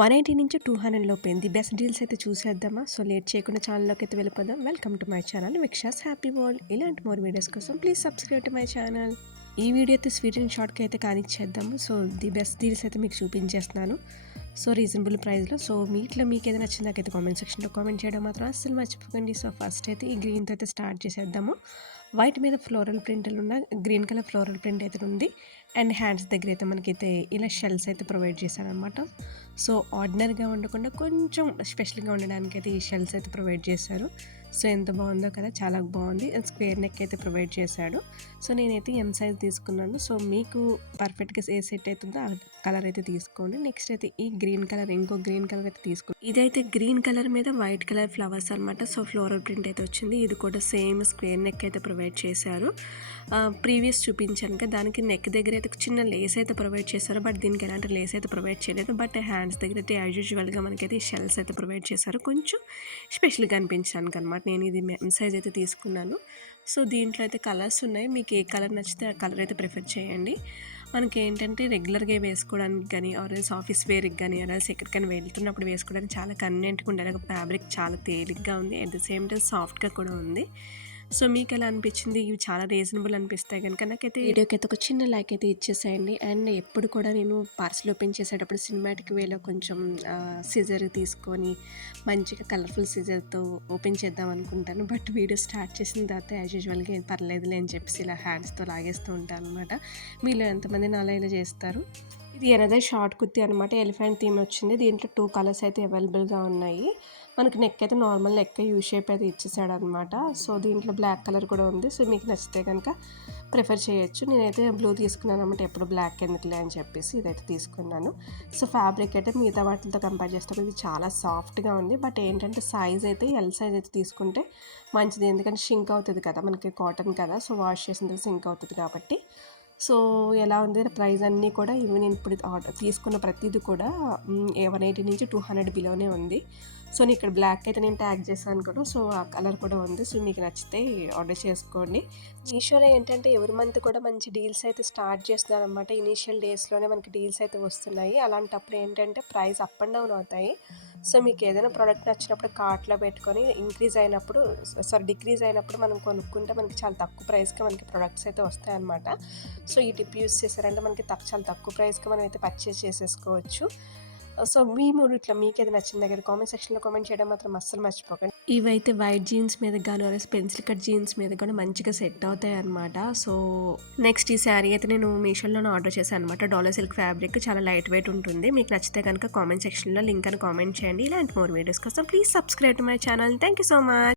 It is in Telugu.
180 నుంచి 200 లోపే ది బెస్ట్ డీల్స్ అయితే చూసేద్దామా? సో లేట్ చేయకుండా ఛానల్లోకి అయితే వెళ్ళిపోదాం. వెల్కమ్ టు మై ఛానల్ విక్షాస్ హ్యాపీ వరల్డ్. ఇలాంటి మోర్ వీడియోస్ కోసం please subscribe to my channel. ఈ వీడియో అయితే స్వీట్ అండ్ షార్ట్కి అయితే కానిచ్చేద్దాము. సో ది బెస్ట్ డీల్స్ అయితే మీకు చూపించేస్తున్నాను. సో రీజనబుల్ ప్రైస్లో. సో మీట్లో మీకు ఏదైనా నచ్చింది నాకైతే కామెంట్ సెక్షన్లో కామెంట్ చేయడం మాత్రం అస్సలు మర్చిపోకండి. సో ఫస్ట్ అయితే ఈ గ్రీన్తో అయితే స్టార్ట్ చేసేద్దాము. వైట్ మీద ఫ్లోరల్ ప్రింట్లు ఉన్న గ్రీన్ కలర్ ఫ్లోరల్ ప్రింట్ అయితే ఉంది. అండ్ హ్యాండ్స్ దగ్గర అయితే మనకైతే ఇలా షెల్స్ అయితే ప్రొవైడ్ చేశారనమాట. సో ఆర్డినరీగా ఉండకుండా కొంచెం స్పెషల్గా ఉండడానికి అయితే ఈ షెల్స్ అయితే ప్రొవైడ్ చేశారు. సో ఎంత బాగుందో కదా, చాలా బాగుంది. స్క్వేర్ నెక్ అయితే ప్రొవైడ్ చేశాడు. సో నేనైతే ఎం సైజ్ తీసుకున్నాను. సో మీకు పర్ఫెక్ట్గా ఏ సెట్ అవుతుందో ఆ కలర్ అయితే తీసుకోండి. నెక్స్ట్ అయితే ఈ గ్రీన్ కలర్, ఇంకో గ్రీన్ కలర్ అయితే తీసుకోండి. ఇదైతే గ్రీన్ కలర్ మీద వైట్ కలర్ ఫ్లవర్స్ అనమాట. సో ఫ్లోరల్ ప్రింట్ అయితే వచ్చింది. ఇది కూడా సేమ్ స్క్వేర్ నెక్ అయితే ప్రొవైడ్ చేశారు. ప్రీవియస్ చూపించాను కదా, దానికి నెక్ దగ్గర అయితే చిన్న లేస్ అయితే ప్రొవైడ్ చేశారు. బట్ దీనికి ఎలాంటి లేస్ అయితే ప్రొవైడ్ చేయలేదు. బట్ హ్యాండ్స్ దగ్గర అయితే యాజ్ యూజువల్గా మనకైతే ఈ షెల్స్ అయితే ప్రొవైడ్ చేశారు. కొంచెం స్పెషల్గా అనిపించడానికి అనమాట. నేను ఇది ఎం సైజ్ అయితే తీసుకున్నాను. సో దీంట్లో అయితే కలర్స్ ఉన్నాయి. మీకు ఏ కలర్ నచ్చితే ఆ కలర్ అయితే ప్రిఫర్ చేయండి. మనకి ఏంటంటే రెగ్యులర్గా వేసుకోవడానికి కానీ ఆర్ఎల్స్ ఆఫీస్ వేర్కి కానీ ఆర్ఎల్స్ ఎక్కడికైనా వెళ్తున్నప్పుడు వేసుకోవడానికి చాలా కన్వీనియంట్గా ఉండాలి. ఫ్యాబ్రిక్ చాలా తేలిగ్గా ఉంది, అట్ ద సేమ్ టైం సాఫ్ట్గా కూడా ఉంది. సో మీకు ఎలా అనిపించింది? ఇవి చాలా రీజనబుల్ అనిపిస్తాయి కనుక నాకైతే వీడియోకి అయితే ఒక చిన్న లైక్ అయితే ఇచ్చేసేయండి. అండ్ ఎప్పుడు కూడా నేను పార్సల్ ఓపెన్ చేసేటప్పుడు సినిమాటిక్ వేలో కొంచెం సిజర్ తీసుకొని మంచిగా కలర్ఫుల్ సిజర్తో ఓపెన్ చేద్దాం అనుకుంటాను. బట్ వీడియో స్టార్ట్ చేసిన తర్వాత యాజ్ యూజువల్గా ఏం పర్లేదులే అని చెప్పేసి ఇలా హ్యాండ్స్తో లాగేస్తూ ఉంటాను అనమాట. మీలో ఎంతమంది నాలా ఇలా చేస్తారు? ఇది ఎనదర్ షార్ట్ కుర్తీ అనమాట. ఎలిఫెంట్ థీమ్ వచ్చింది. దీంట్లో 2 కలర్స్ అయితే అవైలబుల్గా ఉన్నాయి. మనకి నెక్ అయితే నార్మల్ నెక్ యూ షేప్ అయితే ఇచ్చేసాడు అనమాట. సో దీంట్లో బ్లాక్ కలర్ కూడా ఉంది. సో మీకు నచ్చితే కనుక ప్రిఫర్ చేయొచ్చు. నేనైతే బ్లూ తీసుకున్నాను అనమాట. ఎప్పుడు బ్లాక్ ఎందుకులే అని చెప్పేసి ఇదైతే తీసుకున్నాను. సో ఫ్యాబ్రిక్ అయితే మిగతా వాటితో కంపేర్ చేస్తే ఇది చాలా సాఫ్ట్గా ఉంది. బట్ ఏంటంటే సైజ్ అయితే ఎల్ సైజ్ అయితే తీసుకుంటే మంచిది. ఎందుకంటే షింక్ అవుతుంది కదా, మనకి కాటన్ కదా. సో వాష్ చేసిన తర్వాత షింక్ అవుతుంది కాబట్టి. సో ఎలా ఉంది ప్రైస్ అన్నీ కూడా ఇవి నేను ఇప్పుడు ఆర్డర్ తీసుకున్న ప్రతిదీ కూడా 180 నుంచి 200 బిలోనే ఉంది. సో నేను ఇక్కడ బ్లాక్ అయితే నేను ట్యాగ్ చేశాను కూడా. సో ఆ కలర్ కూడా ఉంది. సో మీకు నచ్చితే ఆర్డర్ చేసుకోండి. మీషోలో ఏంటంటే ఎవరి మంత్ కూడా మంచి డీల్స్ అయితే స్టార్ట్ చేస్తున్నారు అనమాట. ఇనీషియల్ డేస్లోనే మనకి డీల్స్ అయితే వస్తున్నాయి. అలాంటప్పుడు ఏంటంటే ప్రైస్ అప్ అండ్ డౌన్ అవుతాయి. సో మీకు ఏదైనా ప్రోడక్ట్ నచ్చినప్పుడు కార్ట్లో పెట్టుకొని డిక్రీజ్ అయినప్పుడు మనం కొనుక్కుంటే మనకి చాలా తక్కువ ప్రైస్కి మనకి ప్రొడక్ట్స్ అయితే వస్తాయి అనమాట. సో ఈ టిప్ యూస్ చేశారంటే మనకి చాలా తక్కువ ప్రైస్కి మనం అయితే పర్చేస్ చేసేసుకోవచ్చు. సో మీ మూడిట్లో మీకు ఏది నచ్చిన దగ్గర కామెంట్ సెక్షన్లో కామెంట్ చేయడం మాత్రం అస్సలు మర్చిపోకండి. ఇవైతే వైట్ జీన్స్ మీద కానీ పెన్సిల్ కట్ జీన్స్ మీద కూడా మంచిగా సెట్ అవుతాయి అనమాట. సో నెక్స్ట్ ఈ శారీ అయితే నేను మీషోలో ఆర్డర్ చేశాను అనమాట. డాలర్ సిల్క్ ఫ్యాబ్రిక్ చాలా లైట్ వెయిట్ ఉంటుంది. మీకు నచ్చితే కనుక కామెంట్ సెక్షన్లో లింక్ అని కామెంట్ చేయండి. ఇలాంటి మోర్ వీడియోస్ కోసం please subscribe to my channel. Thank you so much.